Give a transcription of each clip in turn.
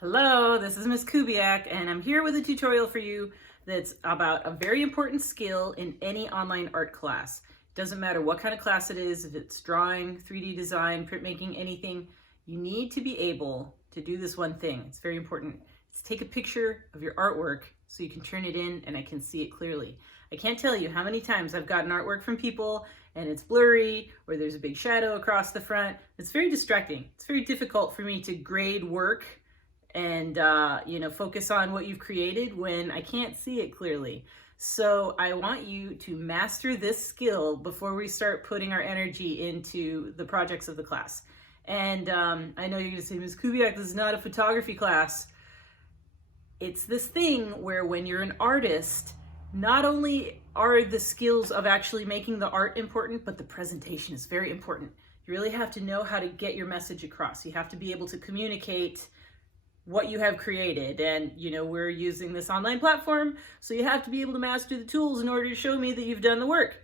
Hello, this is Miss Kubiak, and I'm here with a tutorial for you that's about a very important skill in any online art class. It doesn't matter what kind of class it is, if it's drawing, 3D design, printmaking, anything, you need to be able to do this one thing. It's very important. It's take a picture of your artwork so you can turn it in and I can see it clearly. I can't tell you how many times I've gotten artwork from people and it's blurry or there's a big shadow across the front. It's very distracting. It's very difficult for me to grade work and focus on what you've created when I can't see it clearly. So I want you to master this skill before we start putting our energy into the projects of the class. And I know you're gonna say, Ms. Kubiak, this is not a photography class. It's this thing where when you're an artist, not only are the skills of actually making the art important, but the presentation is very important. You really have to know how to get your message across. You have to be able to communicate what you have created, and we're using this online platform, so you have to be able to master the tools in order to show me that you've done the work.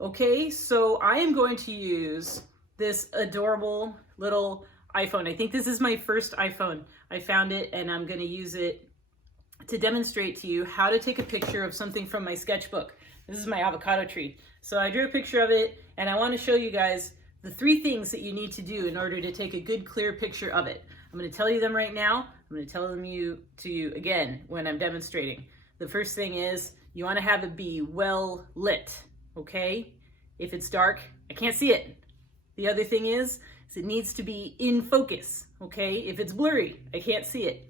Okay, so I am going to use this adorable little iPhone. I think this is my first iPhone. I found it and I'm going to use it to demonstrate to you how to take a picture of something from my sketchbook. This is my avocado tree. So I drew a picture of it and I want to show you guys the 3 things that you need to do in order to take a good, clear picture of it. I'm going to tell you them right now. I'm going to tell them to you again when I'm demonstrating. The first thing is you want to have it be well lit, okay? If it's dark, I can't see it. The other thing is it needs to be in focus, okay? If it's blurry, I can't see it.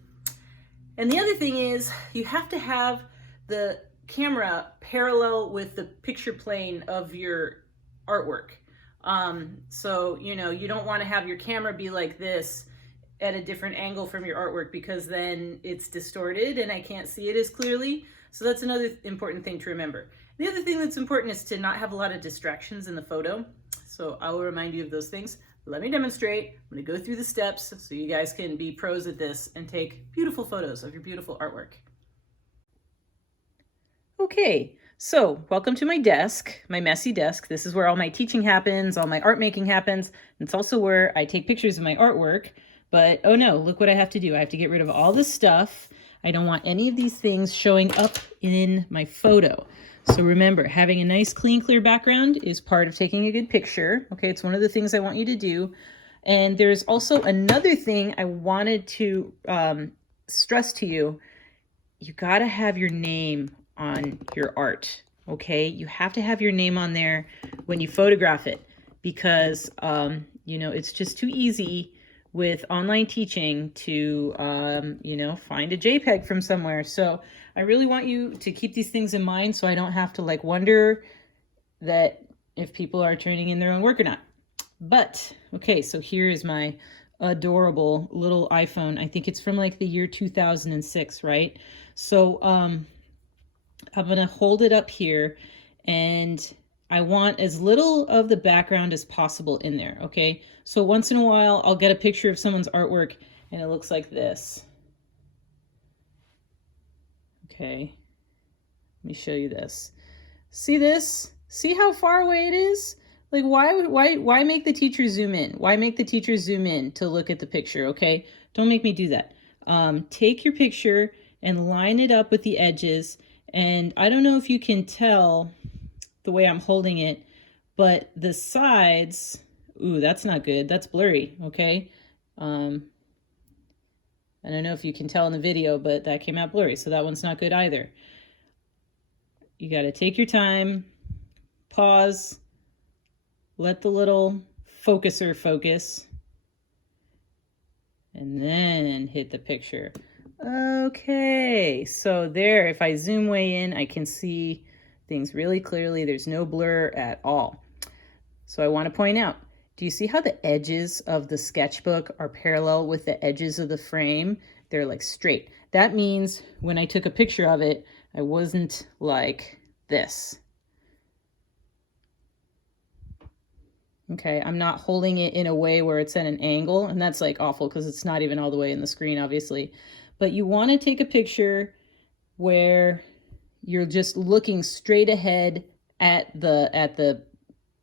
And the other thing is you have to have the camera parallel with the picture plane of your artwork. So you don't want to have your camera be like this at a different angle from your artwork, because then it's distorted and I can't see it as clearly. So that's another important thing to remember. The other thing that's important is to not have a lot of distractions in the photo. So I will remind you of those things. Let me demonstrate. I'm going to go through the steps so you guys can be pros at this and take beautiful photos of your beautiful artwork. Okay, so welcome to my desk, my messy desk. This is where all my teaching happens, all my art making happens. And it's also where I take pictures of my artwork. But oh no, look what I have to do. I have to get rid of all this stuff. I don't want any of these things showing up in my photo. So remember, having a nice, clean, clear background is part of taking a good picture. Okay, it's one of the things I want you to do. And there's also another thing I wanted to stress to you. You gotta have your name on your art, okay? You have to have your name on there when you photograph it, because it's just too easy with online teaching to, find a JPEG from somewhere. So I really want you to keep these things in mind so I don't have to wonder that if people are turning in their own work or not. But, okay, so here is my adorable little iPhone. I think it's from the year 2006, right? So I'm gonna hold it up here, and I want as little of the background as possible in there, okay? So once in a while, I'll get a picture of someone's artwork and it looks like this. Okay, let me show you this. See this? See how far away it is? Why make the teacher zoom in? Why make the teacher zoom in to look at the picture, okay? Don't make me do that. Take your picture and line it up with the edges. And I don't know if you can tell the way I'm holding it, but the sides, ooh, that's not good. That's blurry, okay? I don't know if you can tell in the video, but that came out blurry, so that one's not good either. You got to take your time, pause, let the little focuser focus, and then hit the picture. Okay, so there, if I zoom way in, I can see things really clearly. There's no blur at all. So I want to point out, do you see how the edges of the sketchbook are parallel with the edges of the frame? They're straight. That means when I took a picture of it, I wasn't like this. Okay, I'm not holding it in a way where it's at an angle, and that's awful because it's not even all the way in the screen, obviously. But you want to take a picture where you're just looking straight ahead at the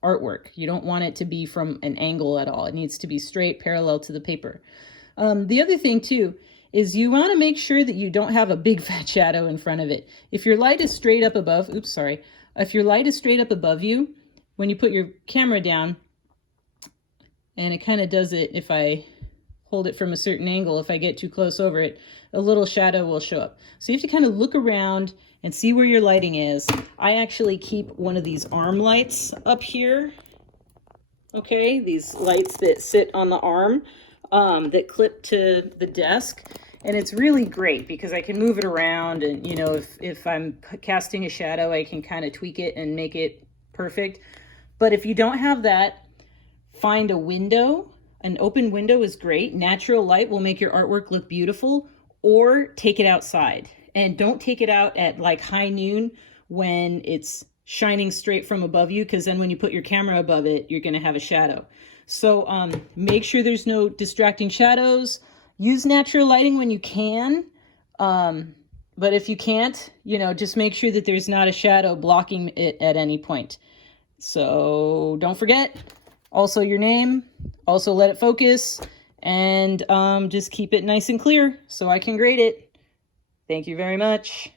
artwork. You don't want it to be from an angle at all. It needs to be straight, parallel to the paper. The other thing too is you want to make sure that you don't have a big fat shadow in front of it. If your light is straight up above, oops, sorry. If your light is straight up above you, when you put your camera down, and it kind of does it if I hold it from a certain angle, if I get too close over it, a little shadow will show up. So you have to kind of look around and see where your lighting is. I actually keep one of these arm lights up here. Okay, these lights that sit on the arm that clip to the desk. And it's really great because I can move it around, and you know, if I'm casting a shadow, I can kind of tweak it and make it perfect. But if you don't have that, find a window. An open window is great. Natural light will make your artwork look beautiful, or take it outside. And don't take it out at like high noon when it's shining straight from above you, because then when you put your camera above it, you're going to have a shadow. So make sure there's no distracting shadows. Use natural lighting when you can. But if you can't, you know, just make sure that there's not a shadow blocking it at any point. So don't forget, also your name, also let it focus, and just keep it nice and clear so I can grade it. Thank you very much.